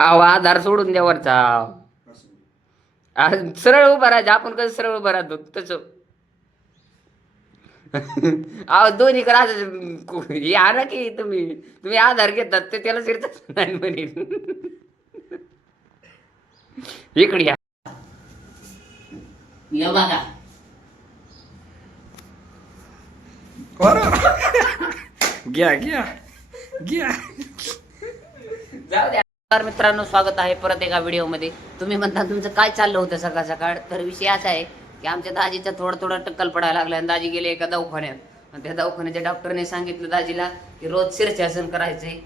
अहो आधार सोडून द्या वरचा. आ, सरळ उभा राहायचं आपण कसं सरळ उभा राहतो? तसं. अहो दोन्ही करा या ना की तुम्ही. तुम्ही आधार घेतात ते त्याला शिरतात नाही म्हणे. इकडे या. या बघा. घ्या घ्या. घ्या. जाऊ द्या. नमस्कार मित्रांनो स्वागत आहे परत एका व्हिडिओमध्ये. तुम्ही म्हणता तुमचं काय चाललं होतं सकाळ सकाळ? तर विषय असा आहे की आमच्या दाजीचा थोडं थोडं टक्कल पडायला लागला आणि दाजी गेले एका दवाखान्यात. आणि त्या दवाखान्याच्या डॉक्टरने सांगितलं दाजीला की रोज शीर्षासन करायचंय.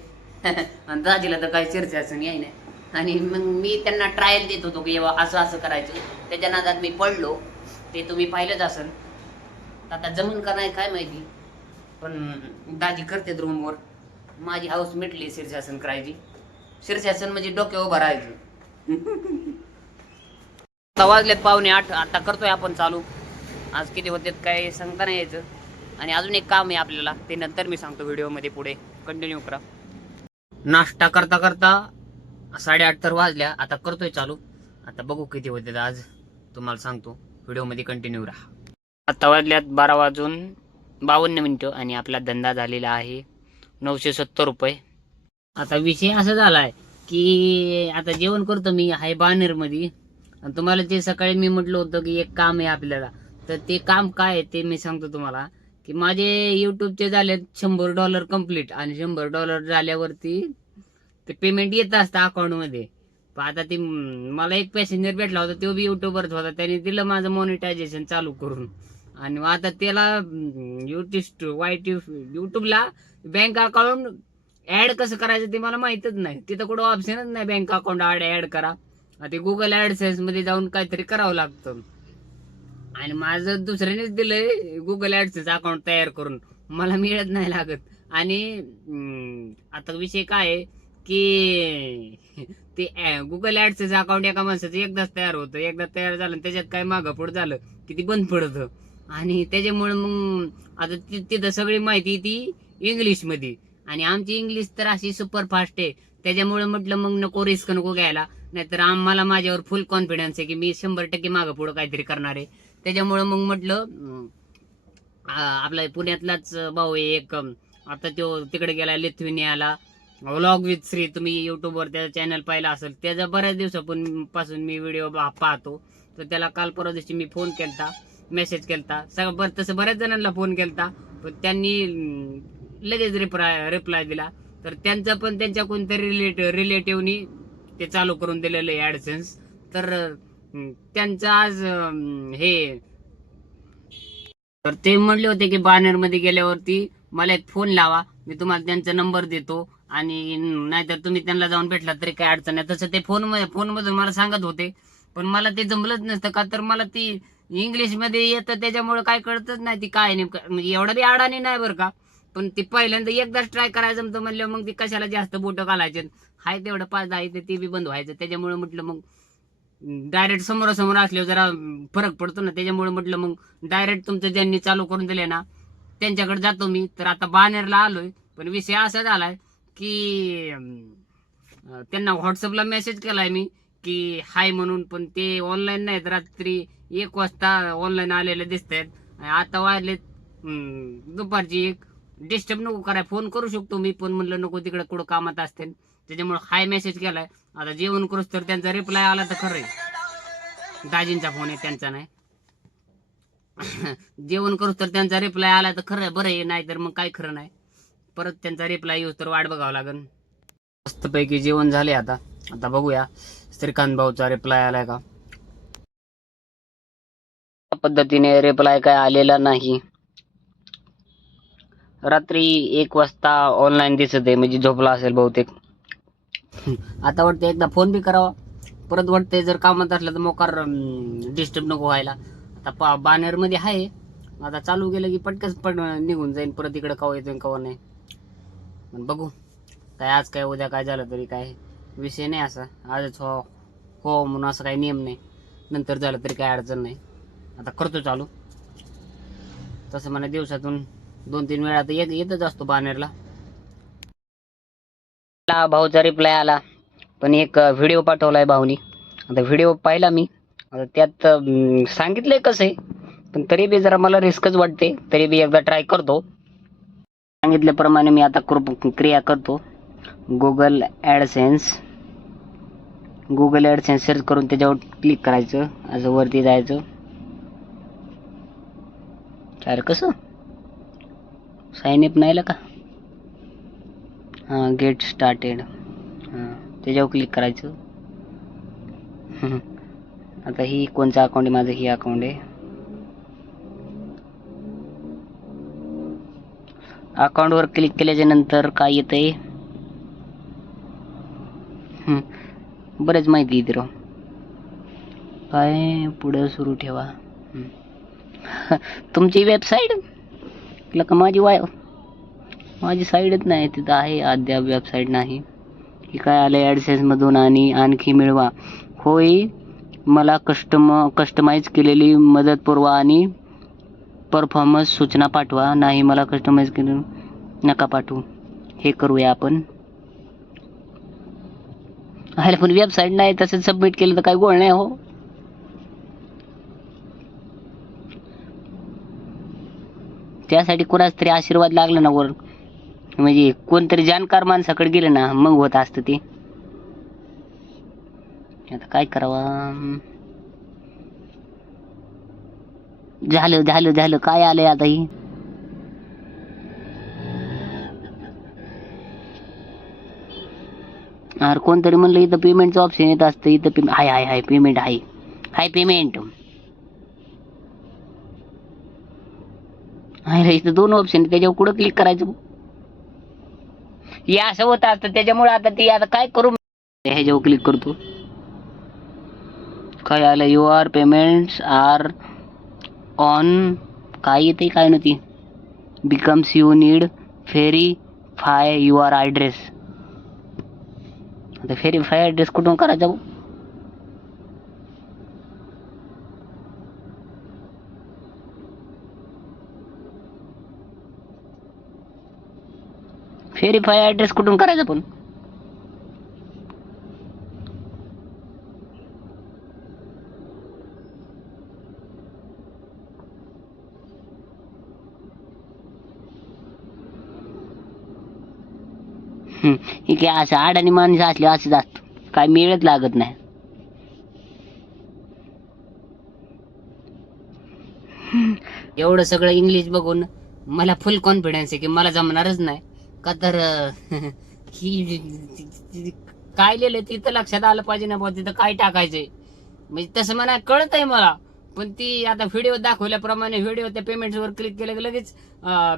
आणि दाजीला तर काय शीर्षासन याय नाही. आणि मग मी त्यांना ट्रायल देत होतो की बाबा असं असं करायचं. त्याच्या नादात मी पडलो. ते तुम्ही पाहिलंच असन. आता जमून का नाही काय माहिती. पण दाजी करते रूमवर माझी हाऊस मिटली शीर्षासन करायची. शीर्षासन म्हणजे डोक्या उभं राहायचं. आता वाजलेत पाहुणे आठ आता करतोय आपण चालू. आज किती होते काय सांगता नाही यायचं. आणि अजून एक काम आहे आपल्याला ते नंतर मी सांगतो व्हिडिओमध्ये पुढे. कंटिन्यू करा. नाश्ता करता करता साडेआठ तर वाजल्या आता करतोय चालू. आता बघू किती होते आज. तुम्हाला सांगतो व्हिडिओमध्ये कंटिन्यू राहा. आता वाजल्यात बारा वाजून बावन्न मिनटं आणि आपला धंदा झालेला आहे नऊशे सत्तर रुपये. आता विषय असा झालाय की आता जेवण करतो मी हाय बानेरमध्ये. आणि तुम्हाला ते सकाळी मी म्हटलं होतं की एक काम आहे आपल्याला. तर ते काम काय आहे ते मी सांगतो तुम्हाला. की माझे युट्यूबचे झालेत शंभर डॉलर कंप्लीट आणि शंभर डॉलर झाल्यावरती ते पेमेंट येत असतं अकाउंटमध्ये पण आता ते मला एक पॅसेंजर भेटला होता तो बी युट्यूबरच होता. त्याने दिलं माझं मॉनिटायझेशन चालू करून. आणि मग आता त्याला युट्यूब वाईट युट्यूबला बँक अकाउंट ऍड कसं करायचं ते मला माहितच नाही. तिथं कुठं ऑप्शनच नाही बँक अकाउंट ऍड ऍड करा. ते गुगल ऍडसेन्समध्ये जाऊन काहीतरी करावं लागतं. आणि माझं दुसऱ्यानेच दिलंय गुगल ऍडसेन्स अकाउंट तयार करून. मला मिळत नाही लागत. आणि आता विषय काय आहे की ते गुगल ऍडसेन्स अकाउंट एका माणसाचं एकदाच तयार होतं. एकदा तयार झालं आणि त्याच्यात काय मागं पुढं झालं की ती बंद पडतं. आणि त्याच्यामुळे मग आता तिथं सगळी माहिती ती इंग्लिशमध्ये आणि आमची इंग्लिश तर अशी सुपर फास्ट आहे. त्याच्यामुळे म्हटलं मग नको रिस्क नको घ्यायला. नाहीतर आम्हाला माझ्यावर फुल कॉन्फिडन्स आहे की मी शंभर टक्के मागं पुढं काहीतरी करणार आहे. त्याच्यामुळे मग म्हटलं आपला पुण्यातलाच भाऊ आहे एक. आता तो तिकडे गेला लिथुनियाला व्लॉग विथ श्री तुम्ही युट्यूबवर त्याचा चॅनल पाहिला असेल त्याचा बऱ्याच दिवसापासून पासून मी व्हिडिओ पाहतो. तर त्याला काल परवा दिवशी मी फोन केलता मेसेज केलता. सगळं बरं तसं बऱ्याच जणांना फोन केलता. पण त्यांनी लगेच रिप्लाय रिप्लाय दिला. तर त्यांचा पण त्यांच्या कोणतरी रिलेट रिलेटिव्हनी ते चालू करून दिलेलं आहे ऍडसेन्स तर त्यांचं आज हे तर ते म्हणले होते की बॅनरमध्ये गेल्यावरती मला एक फोन लावा. मी तुम्हाला त्यांचा नंबर देतो. आणि नाहीतर तुम्ही त्यांना जाऊन भेटला तरी काय अडचण नाही. तसं ते फोन फोनमधून मला सांगत होते. पण मला ते जमलंच नसतं का? तर मला ती इंग्लिशमध्ये येतं त्याच्यामुळे काय कळतच नाही ती काय नेमकं. म्हणजे एवढा बी अडाणी नाही बरं का? पण ती पहिल्यांदा एकदाच ट्राय करायचं म्हणतो म्हणलं मग ती कशाला जास्त बोटं घालायचे? हाय तेवढं पाच दहा ते बी बंद व्हायचं. त्याच्यामुळे म्हटलं मग डायरेक्ट समोरासमोर असल्यावर जरा फरक पडतो ना. त्याच्यामुळे म्हटलं मग डायरेक्ट तुमचं ज्यांनी चालू करून दिले ना त्यांच्याकडे जातो मी. तर आता बानेरला आलोय पण विषय असा झालाय की त्यांना व्हॉट्सअपला मेसेज केलाय मी की हाय म्हणून पण ते ऑनलाईन नाहीत. रात्री एक वाजता ऑनलाईन आलेले दिसत आहेत आता वाजले दुपारची एक. डिस्टर्ब नको कराय फोन करू शकतो मी पण म्हणलं नको तिकडे कुठं कामात असते. त्याच्यामुळे हाय मेसेज केलाय. आता जेवण करूच तर त्यांचा रिप्लाय आला तर खरं दाजींचा फोन आहे त्यांचा नाही. जेवण करूच तर त्यांचा रिप्लाय आला तर खरं बरं आहे नाही तर मग काय खरं नाही. परत त्यांचा रिप्लाय येऊ तर वाट बघावं लागेल मस्तपैकी जेवण झाले आता. आता बघूया श्रीकांत भाऊचा रिप्लाय आलाय का? पद्धतीने रिप्लाय काय आलेला नाही. रात्री एक वाजता ऑनलाईन दिसत आहे. म्हणजे झोपला असेल बहुतेक. आता वाटते एकदा फोन बी करावा. परत वाटते जर कामात असलं तर मोकार डिस्टर्ब नको व्हायला. आता पा बानेरमध्ये आहे. आता चालू गेलं की पटकन पट निघून जाईन. परत इकडे कवा येतो कवा नाही. पण बघू. काय आज काय उद्या काय झालं तरी काय. विषय नाही असा. आजच हो हो म्हणून असं काही नियम नाही. नंतर झालं तरी काय अडचण नाही. आता करतो चालू. तसं मला दिवसातून दोन तीन वेळा तर येत येतच असतो बानेरला भाऊचा रिप्लाय आला. पण एक व्हिडिओ पाठवलाय भाऊनी. आता व्हिडिओ पाहिला मी. आता त्यात सांगितलंय कसं आहे. पण तरी बी जरा मला रिस्कच वाटते. तरी बी एकदा ट्राय करतो. सांगितल्याप्रमाणे मी आता कृप क्रिया करतो. Google AdSense Google AdSense search करून त्याच्यावर क्लिक करायचं. असं वरती जायचं. अरे कसं? साईन अप नाही का? हां गेट स्टार्टेड हां त्याच्यावर क्लिक करायचं. आता ही कोणचं अकाउंट आहे? माझं ही अकाउंट आहे. अकाउंटवर क्लिक केल्याच्यानंतर काय येतं आहे बरेच माहिती येते राव. काय पुढं सुरू ठेवा? तुमची वेबसाईट तुला का माझी वाय माझी साईडच नाही तिथं आहे अद्याप वेबसाईट नाही. की काय आलं ॲडसेन्समधून आणि आणखी मिळवा. होय मला कस्टम कस्टमाइज केलेली मदत पुरवा आणि परफॉर्मन्स सूचना पाठवा. नाही मला कस्टमाइज केले नका पाठवू. हे करूया आपण. आहे पण वेबसाईट नाही तसंच सबमिट केलं तर काही गोळ नाही हो. त्यासाठी कोणाच तरी आशीर्वाद लागला ना वर म्हणजे कोणतरी जाणकार माणसाकडे गेलं ना मग होत असतं ते. आता काय करावा? झालं झालं झालं. काय आलंय आता ही? अरे कोणतरी म्हणलं इथं पेमेंटचं ऑप्शन येत असतं इथं पेमेंट हाय हाय हाय पेमेंट आहे. हाय पेमेंट अरे इथं दोन ऑप्शन त्याच्यावर कुठं क्लिक करायचं हे असं होत असतं त्याच्यामुळे आता ते आता काय करू ह्याच्यावर क्लिक करतो. काय आलं? You are payments are on काय येते काय नव्हती becomes you need verify your are address आता फेरी फाय ॲड्रेस कुठून करायचा भाऊ? व्हेरीफाय ॲड्रेस कुठून करायचा पण हम्म, हे असं अडाणी माणसं असले असंच असतं. काय मिळत लागत नाही. एवढं सगळं इंग्लिश बघून मला फुल कॉन्फिडन्स आहे की मला जमणारच नाही. का तर अं, ही काय लिहिलंय तिथं लक्षात आलं पाहिजे ना बुवा तिथं काय टाकायचंय. म्हणजे तसं मला कळत आहे मला पण ती आता व्हिडिओ दाखवल्याप्रमाणे व्हिडिओ त्या पेमेंट्सवर क्लिक केलं की लगेच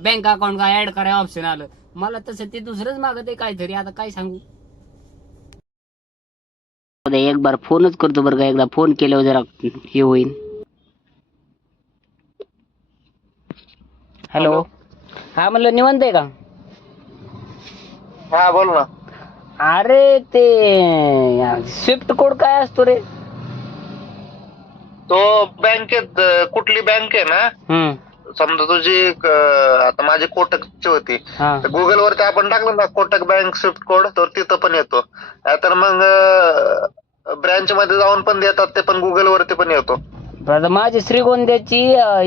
बँक अकाउंट काय ऍड करायला ऑप्शन आलं. मला तसं ते दुसरंच मागत आहे काहीतरी आता काय सांगू? एक बार फोनच करतो बरं का एकदा फोन केल्यावर जरा हे होईल हॅलो हा म्हणलं निवांत आहे का? हा बोल ना. अरे ते स्विफ्ट कोड काय असतो रे? तो बँकेत कुठली बँक आहे ना समजा तुझी आता माझी कोटकची होती. गुगल वरती आपण टाकलं ना कोटक बँक स्विफ्ट कोड तर तिथं पण येतो. तर मग ब्रँच मध्ये जाऊन पण देतात ते पण गुगल वरती पण येतो. माझी श्रीगोंद्याची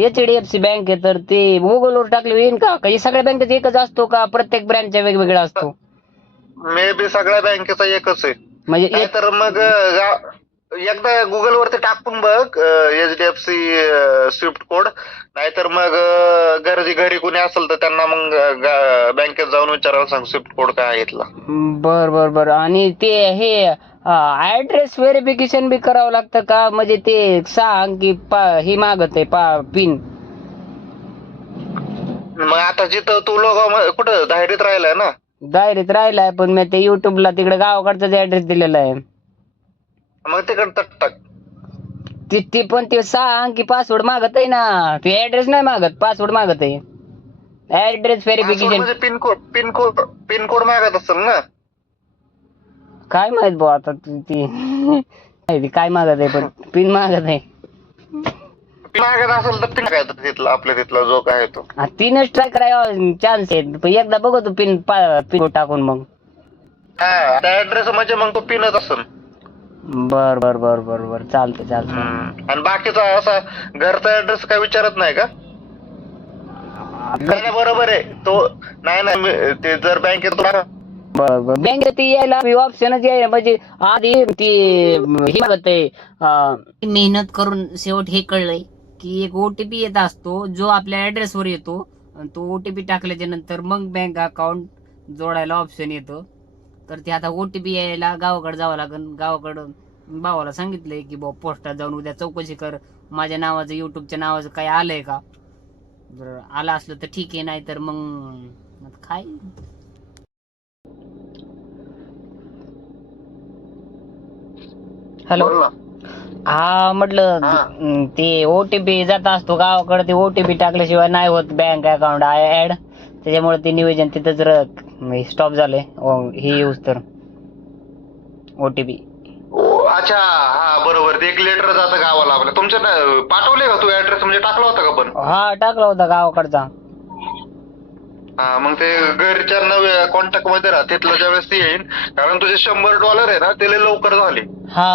H D F C bank आहे तर ते गुगलवर टाकले येईन का? सगळ्या बँकेत एकच असतो का? प्रत्येक ब्रँचच्या वेगवेगळा असतो? मे बी सगळ्या बँकेचा एकच आहे. म्हणजे एक नाहीतर मग गा- एकदा गुगल वरती टाकून बघ H D F C swift code नाहीतर मग अं, घरी घरी कुणी असेल तर त्यांना मग अं, गा- बँकेत जाऊन विचारायला सांग स्विफ्ट कोड काय आहे इथला. बर बर बर. आणि ते हे ऍड्रेस व्हेरिफिकेशन बी करावं लागतं का? म्हणजे ते सांग की पा- हे मागत आहे पा पिन मग आता जिथं तू लोक कुठं धायरीत राहिलाय ना? डायरीत राहिलाय पण मी ते युट्यूबला तिकडे गावाकडचाच ऍड्रेस दिलेला आहे. मग तिकडे टाक. ते ते पण ते सहा अंकी पासवर्ड मागत आहे ना. ते ऍड्रेस नाही मागत पासवर्ड मागत आहे. ऍड्रेस व्हेरिफिकेशन म्हणजे pin code pin code pin code मागत असेल ना? काय माहीत भाऊ आता तू काय मागत आहे पण पिन मागत आहे. पिन मागत असेल तर पिन काय तिथला आपल्या तिथला जो काय आहे तो. हा, तीनच ट्राय करायला चान्स आहे. पण एकदा बघतो पिन पिन टाकून मग. हा त्या ऍड्रेस म्हणजे मग तो पिनच असन. बर बर बर बर बर. चालतं चालतं आणि बाकीचा असा घरचा ऍड्रेस काय विचारत नाही का? नाही नाही, बरोबर आहे. तो नाही नाही मी- ते जर बँकेत बर बर. बँकेत यायला ऑप्शनच यायला. म्हणजे आधी ती हे मेहनत करून शेवट हे कळलंय. की एक ओटीपी येत असतो जो आपल्या ऍड्रेस वर येतो. आणि तो ओटीपी टाकल्याच्या नंतर मग बँक अकाउंट जोडायला ऑप्शन येतो. तर ते आता ओटीपी यायला गावाकडे जावं लागेल गावाकडं भावाला सांगितलंय की भाऊ पोस्टात जाऊन उद्या चौकशी कर. माझ्या नावाचं युट्यूबच्या नावाचं काय आलंय का? जर आलं असलं तर ठीक आहे नाही तर मग काय? हॅलो. हा म्हटलं ते ओटीपी जात असतो गावाकडे ते ओटीपी टाकल्याशिवाय नाही होत बँक अकाउंट ऍड त्याच्यामुळे ते नियोजन तिथंच स्टॉप झालंय हे यूज तर. ओटीपी अच्छा. हा बरोबर. ते एक लेटर जातं गावाला आपल्या तुमच्या ना- पाठवले का तू ऍड्रेस म्हणजे टाकला होता का पण? हा टाकला होता गावाकडचा. हा मग ते घरच्या नव्या कॉन्टॅक्टमध्ये राहा. तिथलं ज्यावेळेस ते येईल कारण तुझे शंभर डॉलर आहे ना ते लवकर झाले. हा.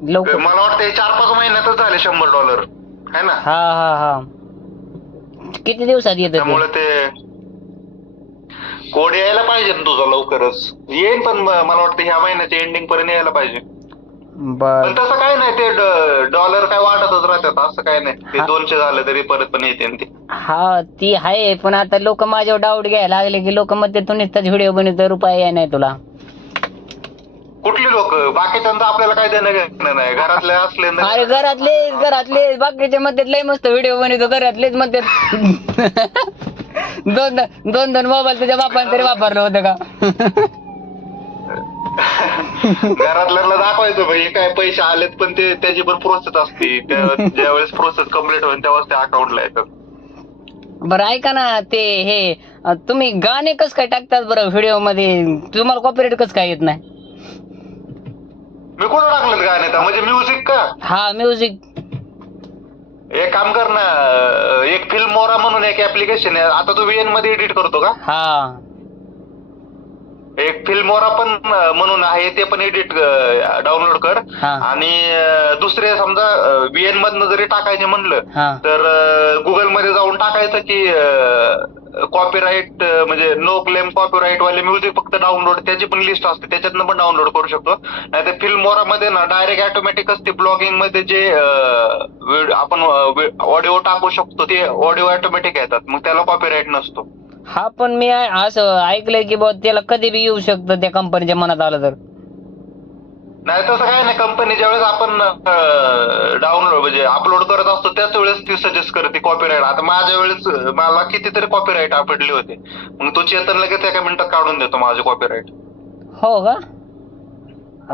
लवकर. मला वाटतं हे चार पाच महिन्यातच झाले शंभर डॉलर. है ना? हा हा हा. किती दिवसात येत त्यामुळे ते कोड यायला पाहिजे ना तुझा लवकरच. येईल पण मला वाटतं ह्या महिन्याच्या एंडिंग पर्यंत यायला पाहिजे. पण बर तसं काय नाही ते डॉलर काय वाटतच राहतात असं काय नाही. ते. दोनशे झाले तरी परत पण येते ते. हा ती आहे पण आता लोक माझ्यावर डाऊट घ्यायला लागले की लोक मध्ये तू व्हिडिओ बनवतो रुपये नाही तुला. कुठले लोक? बाकीच्यांचं आपल्याला काय देणं घेणं नाही. घरातले असले अरे घरातले घरातले. बाकीचे मध्ये लय मस्त व्हिडिओ बनवतो. घरातलेच मध्ये दोन दोन दोन मोबाईल तुझ्या बापाने तरी वापरलं होतं का? घरातल्याला दाखवायचं भाई. काय पैसे आलेत पण ते त्याची पण प्रोसेस असते. ज्यावेळेस प्रोसेस कंप्लीट होईल तेव्हाच ते अकाउंटला येतात बरं ऐका ना ते हे तुम्ही गाणे कस काय टाकतात बरं व्हिडिओमध्ये? तुम्हाला कॉपीराईट कस काय येत नाही? मी कुठं टाकलं गाणे आता? म्हणजे म्युझिक का? हा म्युझिक एक काम कर ना अं, एक फिल्म मोरा म्हणून एक ऍप्लिकेशन आहे. आता तू VN मध्ये एडिट करतो का? हा. एक फिल्मोरा पण अं, म्हणून आहे ते पण एडिट डाउनलोड कर. हा. आणि अं, दुसरे समजा VN मधनं जरी टाकायचे म्हणलं हा. तर गुगलमध्ये जाऊन टाकायचं की कॉपीराईट म्हणजे नो क्लेम कॉपीराईट वाले म्युझिक फक्त डाउनलोड त्याची पण लिस्ट असते त्याच्यातनं पण डाउनलोड करू शकतो. नाही तर फिल्मोरा मध्ये ना डायरेक्ट ऑटोमॅटिक असते ब्लॉगिंगमध्ये जे आपण ऑडिओ टाकू शकतो ते ऑडिओ ऑटोमॅटिक येतात मग त्याला कॉपीराईट नसतो. हा पण मी असं ऐकलंय की बा त्याला कधी बी येऊ शकतं त्या कंपनीच्या मनात आलं तर. नाही तसं काय नाही. कंपनी ज्यावेळेस आपण डाउनलोड म्हणजे अपलोड करत असतो त्याच वेळेस ती सजेस्ट करते कॉपीराईट आता माझ्या वेळेस मला कितीतरी कॉपीराईट आपडले होते. मग तो चेतन लगेच एका मिनिटात काढून देतो माझे कॉपीराईट हो का?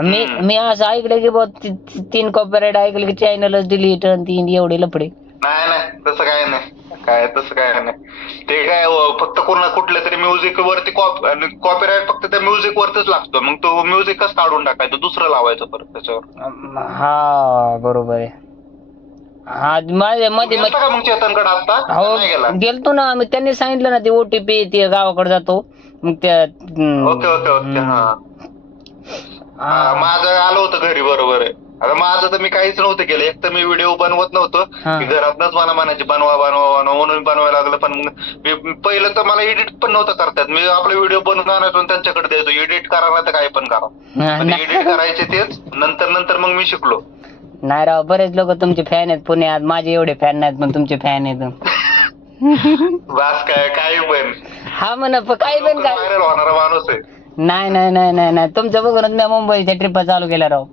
मी. मी असं ऐकलं की बा ती- ती- तीन कॉपीराईट ऐकलं की चॅनलच डिलीट तीन एवढे लफडे. नाही नाही तसं काय नाही. काय तसं काय नाही. ते काय फक्त कोणा कुठल्या तरी म्युझिक वरती कॉपीराईट फक्त त्या म्युझिक वरतीच लागतो. मग तो म्युझिकच काढून टाकायचं? दुसरं लावायचं परत त्याच्यावर. हा बरोबर आहे. हा माझ्या मध्ये मग चेतनकडे आता? हो गेलतो ना मग त्यांनी सांगितलं ना ते ओटीपी ते गावाकडे जातो. मग त्या ओके ओके ओके. हा, माझं आलं होतं घरी बरोबर आहे. आता माझं तर मी काहीच नव्हतं केलं. एक तर मी व्हिडिओ बनवत नव्हतो. हा. की घरातनच मला म्हणायचे बनवा बनवा बनवा म्हणून बनवायला लागलं. पण मग मी पहिलं तर मला एडिट पण नव्हतं करतात. मी आपले व्हिडिओ बनवून आणायचो आणि त्यांच्याकडे द्यायचो एडिट करायला तर काही पण करा. पण नाही. एडिट करायचे तेच. नंतर नंतर मग मी शिकलो. नाही राव बरेच लोक तुमचे फॅन आहेत पुण्यात. माझे एवढे फॅन नाहीत पण तुमचे फॅन आहेत. बास काय काही पण. हा म्हणा प- काही पण काय. व्हायरल होणारा माणूस आहे. नाही नाही नाही नाही नाही. तुमचं बघूनच मी मुंबईच्या ट्रिप चालू केल्या राव.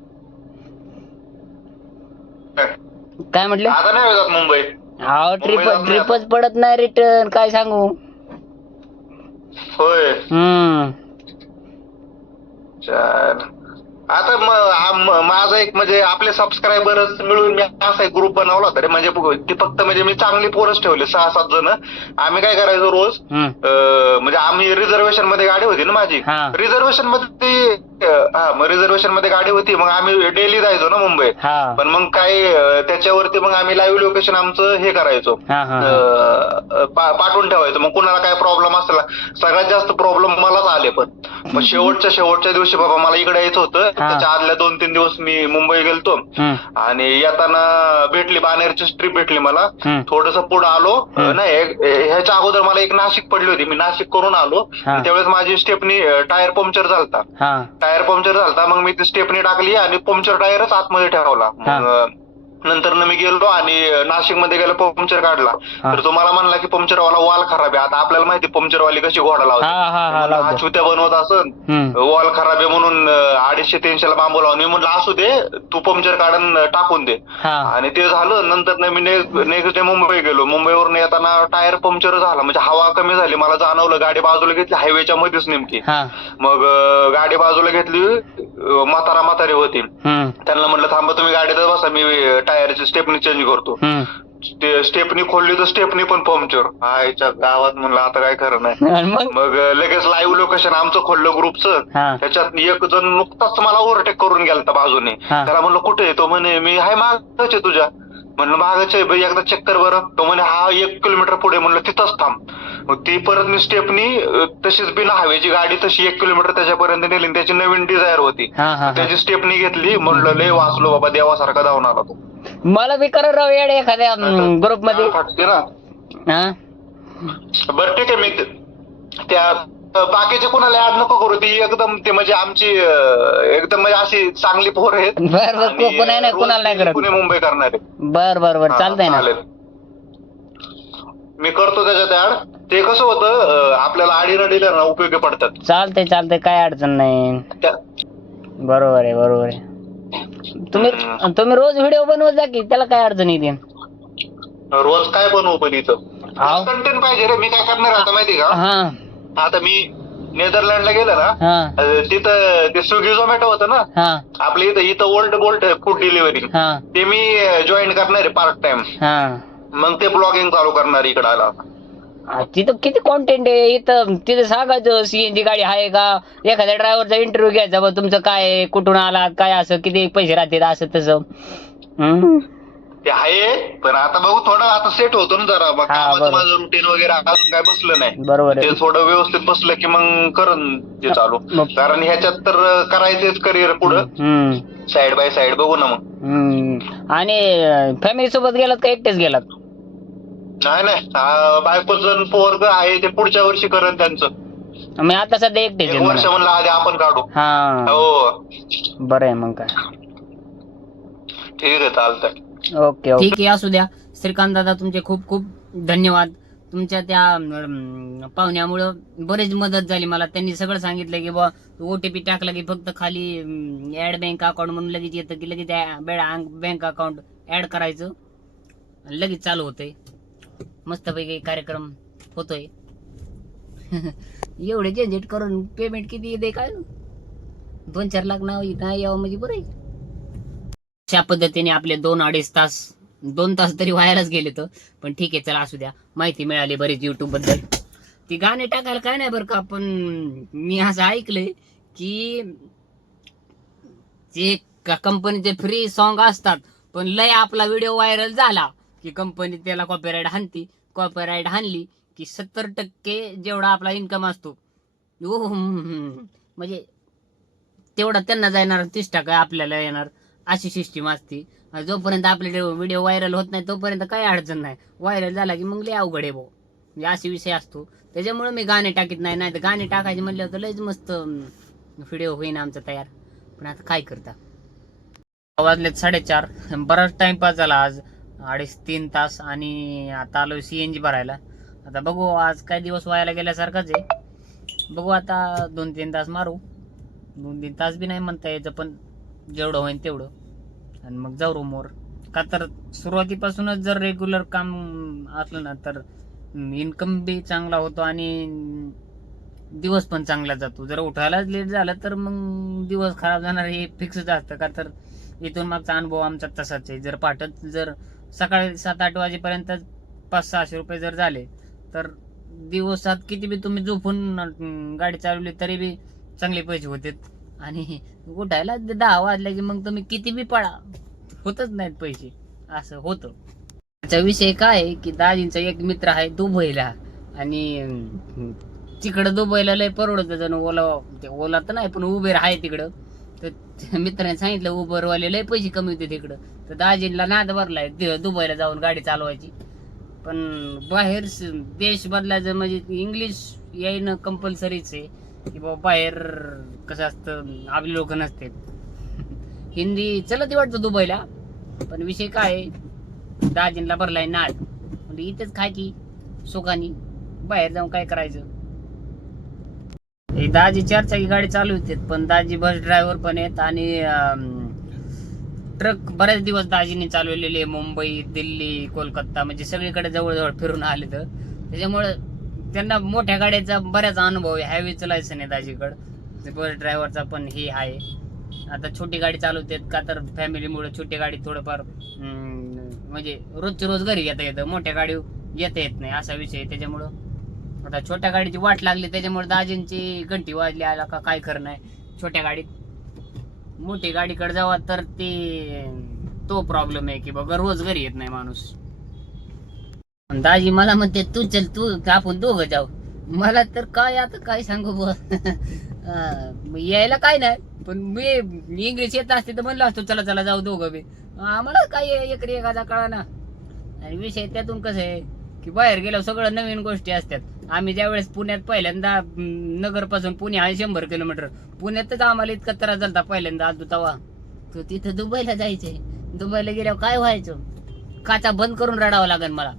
काय म्हटले? आता नाही मुंबई. अहो ट्रिप मुंबईला ट्रिपच पडत नाही रिटर्न काय सांगू? होय. हम्म. चाल. आता म- आम- माझा एक म्हणजे आपले सबस्क्रायबरच मिळून मी असा एक ग्रुप बनवला होता रे. म्हणजे ती फक्त म्हणजे मी चांगली पोरच ठेवली सहा सात जण. आम्ही काय करायचो रोज? हम्म. अं, म्हणजे आम्ही रिझर्वेशनमध्ये गाडी होती ना माझी. हा. रिझर्वेशनमध्ये ती हा मग रिझर्वेशनमध्ये गाडी होती मग आम्ही डेली जायचो ना मुंबईत हा. पण मग काय अं, त्याच्यावरती मग आम्ही लाईव्ह लोकेशन आमचं हे करायचो. हा हा हा. अं, पा- पाठवून ठेवायचं. मग कुणाला काय प्रॉब्लेम असला सगळ्यात जास्त प्रॉब्लेम मलाच आले पण. मग शेवटच्या शेवटच्या दिवशी बाबा मला इकडे यायचं होतं. त्याच्या आदल्या दोन तीन दिवस मी मुंबई गेलतो. हम्म, आणि येताना भेटली बाणेरची ट्रिप भेटली मला. हम्म. थोडस पुढे आलो. हम्म. नाही ह्याच्या अगोदर मला एक नाशिक पडली होती. मी नाशिक करून आलो. हा. त्यावेळेस माझी स्टेपनी टायर पंक्चर झालता. हा. टायर पंक्चर झालता मग मी ती स्टेपनी टाकली आणि पंक्चर टायरच आतमध्ये ठेवला. नंतर मी गेलो आणि नाशिकमध्ये गेलो पंक्चर काढला. तर तो मला म्हणला की पंक्चरवाला वाल खराब आहे. आता आपल्याला माहिती पंक्चरवाली कशी घोडा लावते. चुत्या बनवत असन. हम्म. वॉल खराब आहे म्हणून अडीचशे तीनशेला बांबू लावून. मी म्हणलं असू दे तू पंक्चर काढून टाकून दे. आणि ते झालं. नंतर मी नेक्स्ट डे मुंबई गेलो. मुंबईवरून येताना टायर पंक्चर झाला. म्हणजे हवा कमी झाली. मला जाणवलं गाडी बाजूला घेतली. हायवेच्या मध्येच नेमकी. मग गाडी बाजूला घेतली. म्हातारा म्हातारी होती. त्यांना म्हणलं थांबा तुम्ही गाडीत बसा. मी टायरची स्टेपनी चेंज करतो. ते स्टेपनी खोलली तर स्टेपनी पण पंक्चर. आयच्या गावात म्हणलं आता काय खरं नाही. मग? लगेच लाईव्ह लोकेशन आमचं खोललं ग्रुपचं. त्याच्यात एक जण नुकताच मला ओव्हरटेक करून गेलता बाजूने. त्याला म्हणलं कुठे? तो म्हणे मी हाय मागच आहे तुझ्या. म्हणलं मागच आहे. एकदा चेक कर बरं. तो म्हणे हा एक किलोमीटर पुढे. म्हणलं तिथंच थांब. मग ती परत मी स्टेपनी तशीच बिना हवेची गाडी तशी एक किलोमीटर त्याच्यापर्यंत नेली त्याची नवीन डिझायर होती. त्याची स्टेपनी घेतली. म्हणलं लय वाचलो बाबा देवासारखा धावून आला तो. मला बी कर राव येडे एखाद्या ग्रुपमध्ये फाटते ना? हा? बरं ठीक आहे मी त्या बाकीचे कोणाला ऍड नको करू. ती एकदम ते म्हणजे आमची एकदम म्हणजे अशी चांगली पोर आहेत. बर बर कोण नाही कोणाला नाही करत. पुणे मुंबई करणारे. बर बर बर चालतंय ना. मी करतो त्याच्यात ऍड ते कसं होतं आपल्याला आडीनडीला ना उपयोगी पडतात. चालतंय चालतंय काय अडचण नाही. बरोबर आहे बरोबर आहे. तुम्ही तुम्ही रोज व्हिडिओ बनवत जा की त्याला काय अडचण येते? रोज काय बनवू पण इथं? हाव. कंटेंट पाहिजे रे मी काय करणार आता माहिती का? हा. आता मी नेदरलँडला गेलो ना हा. अं, तिथं ते स्विगी झोमॅटो होतं ना हा. आपल्या इथं इथं ओल्ड बोल्ट फूड डिलिव्हरी हा. ते मी जॉईन करणार आहे पार्ट टाइम हा. मग ते ब्लॉगिंग चालू करणार इकडे आला. आ, तिथं किती कॉन्टेंट आहे? इथं तिथं सांगायचं सीएनजी गाडी आहे का? एखाद्या ड्रायव्हरचा इंटरव्ह्यू घ्यायचा बा तुमचं काय आहे, कुठून आलात काय असं? किती पैसे राहतात? असं तसं. हम्म. ते आहे पण आता बघू थोडं आता सेट होतो ना जरा. मग हा, कामाचं बरोबर. माझं रुटीन वगैरे अजून काय बसलं नाही. बरोबर ते आहे थोडं व्यवस्थित बसलं की मग करन ते चालू. मग- कारण ह्याच्यात तर करायचंच करिअर पुढं. हम्म साइड बाय साइड बघू ना मग. हम्म. आणि फॅमिली सोबत गेलात का? एकटेच गेलात? नाही नाही. बायकोचं पोरग आहे ते पुढच्या वर्षी करण त्यांचं. मी आता सध्या एकटेच एक आहे वर्ष म्हणा. म्हणलं आधी आपण काढू. हा. हो. बरं आहे मग काय. ठीक आहे चालतंय. Okay okay. ठीक आहे असू द्या. श्रीकांत दादा तुमचे खूप खूप धन्यवाद. तुमच्या त्या अं, पाहुण्यामुळं बरीच मदत झाली मला. त्यांनी सगळं सांगितलं की बा ओटीपी टाकला की फक्त खाली ऍड बँक अकाउंट म्हणून लगेच येतं की लगेच बँक अकाउंट ऍड करायचं. आणि लगेच चालू होतंय. मस्तपैकी कार्यक्रम होतोय. एवढे झंझट करून पेमेंट किती येते काय? दोन चार लाख नाही यावं म्हणजे बरं अशा पद्धतीने आपले दोन अडीच तास दोन तास तरी व्हायलाच गेले तर. पण ठीक आहे चला असू द्या. माहिती मिळाली बरीच युट्यूबबद्दल. ती गाणे टाकायला काय नाही बरं का पण मी असं ऐकलंय की जे कंपनीचे फ्री सॉन्ग असतात पण लय आपला व्हिडिओ व्हायरल झाला. की कंपनी त्याला कॉपीराईट हाणती. कॉपीराईट हाणली की सत्तर टक्के जेवढा आपला इन्कम असतो. ओ, म्हणजे तेवढा त्यांना जाणार तीस टक्के आपल्याला येणार अशी सिस्टीम असते. जोपर्यंत आपले व्हिडिओ व्हायरल होत नाही तोपर्यंत काही अडचण नाही. व्हायरल झाला की मग लय अवघड आहे भाऊ. म्हणजे असे विषय असतो. त्याच्यामुळे मी गाणे टाकीत नाही नाही तर गाणे टाकायचे म्हणले तर लयच मस्त व्हिडिओ होईन आमचा तयार. पण आता काय करता? वाजलेत साडेचार. बराच टाइमपास झाला आज. अडीच तीन तास आणि आता आलो सी एन जी भरायला. आता बघू आज काय दिवस व्हायला गेल्यासारखाच आहे. बघू आता दोन तीन तास मारू. दोन तीन तास बी नाही म्हणता यायचं पण जेवढं होईल तेवढं. आणि मग जाऊ रूमवर का तर सुरुवातीपासूनच जर रेग्युलर काम असलं ना तर इन्कम बी चांगला होतो आणि दिवस पण चांगला जातो. जर उठायलाच लेट झालं तर मग दिवस खराब जाणार हे फिक्सच असतं. का तर इथून मागचा अनुभव आमचा तसाच आहे. जर पाठत जर सकाळी सात आठ वाजेपर्यंत पाच सहाशे रुपये जर झाले तर दिवसात किती बी तुम्ही झोपून गाडी चालवली तरी बी चांगले पैसे होते आणि उठायला दहा वाजल्या की मग तुम्ही किती बी पळा. होतच नाहीत पैसे. असं होतं. त्याचा विषय काय आहे की दाजींचा एक मित्र आहे दुबईला. आणि तिकडं दुबईला लय परवडत जण. ओला ओला तर नाही पण उबेर आहे तिकडं. तर मित्राने सांगितलं उबरवाले लय पैसे कमी होते तिकडं. तर दाजींला नाद भरलाय दु- दुबईला जाऊन गाडी चालवायची. पण बाहेर स- देश बदलायचं म्हणजे इंग्लिश येणं कंपल्सरीच आहे. की बाबा बाहेर कसं असतं आपली लोक नसते. हिंदी चलत वाटतं दुबईला पण विषय काय आहे? दाजींला भरलाय नाद. म्हणजे इथेच खायची सुखानी. बाहेर जाऊन काय करायचं? हे दाजी चारचाकी गाडी चालू होते पण दाजी बस ड्रायव्हर पण आहेत आणि ट्रक बरेच दिवस दाजीने चालवलेले आहे. मुंबई दिल्ली कोलकाता म्हणजे सगळीकडे जवळजवळ फिरून आले तर त्याच्यामुळे त्यांना मोठ्या गाड्याचा बऱ्याच अनुभव आहे हायवेचं लायसन आहे दाजीकडं बस ड्रायव्हरचा पण हे आहे आता छोटी गाडी चालवतात का तर फॅमिलीमुळे छोटी गाडी थोडंफार म्हणजे रोजच्या रोज घरी येता येतं मोठ्या गाडी येता येत नाही असा विषय आहे. त्याच्यामुळं आता छोट्या गाडीची वाट लागली त्याच्यामुळे दाजींची घंटी वाजली आला का काय करणं छोट्या गाडीत मोठी गाडीकडे जावा तर ते तो प्रॉब्लेम आहे की बघा रोज घरी येत नाही माणूस. दाजी मला म्हणते तू चल तू आपण दोघं जाऊ. मला तर काय आता काय सांगू बुवा. यायला काय नाही. पण मी इंग्लिश येत असते तर म्हणलं असतो चला चला जाऊ दोघं बी. आम्हाला काय एकरी एखादा कळा ना आणि विषय त्यातून कसं आहे? की बाहेर गेल्यावर सगळं नवीन गोष्टी असतात. आम्ही ज्यावेळेस पुण्यात पहिल्यांदा नगरपासून पुणे आहे शंभर किलोमीटर. पुण्यातच आम्हाला इतका त्रास झाला पहिल्यांदा आजू तवा तर तिथं दुबईला जायचंय दुबईला गेल्यावर काय व्हायचं? काचा बंद करून रडावं लागेल मला.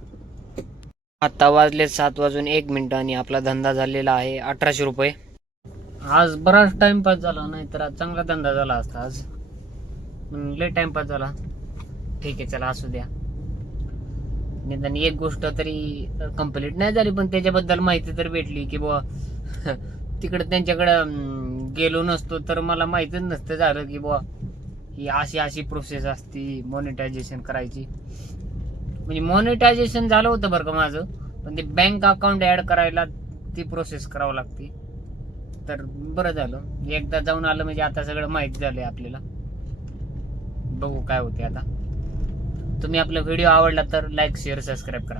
आता वाजले सात वाजून एक मिनिट आणि आपला धंदा झालेला आहे अठराशे रुपये. आज बराच टाइमपास झाला नाही तर आज चांगला धंदा झाला असता आज. लय टाइमपास झाला. ठीक आहे चला असू द्या. निदान एक गोष्ट तरी कंप्लीट नाही झाली पण त्याच्याबद्दल माहिती तर भेटली की बुवा तिकडे त्यांच्याकडं गेलो नसतो तर मला माहितीच नसतं झालं की बुवा ही अशी अशी प्रोसेस असती मॉनिटायझेशन करायची. म्हणजे मॉनिटायझेशन झालं होतं बरं का माझं पण ते बँक अकाउंट ऍड करायला ती प्रोसेस करावं लागते. तर बरं झालं. एकदा जाऊन आलं म्हणजे आता सगळं माहिती झालं आपल्याला. बघू काय होते आता. तुम्ही आपला व्हिडिओ आवडला तर लाईक शेअर सबस्क्राईब करा.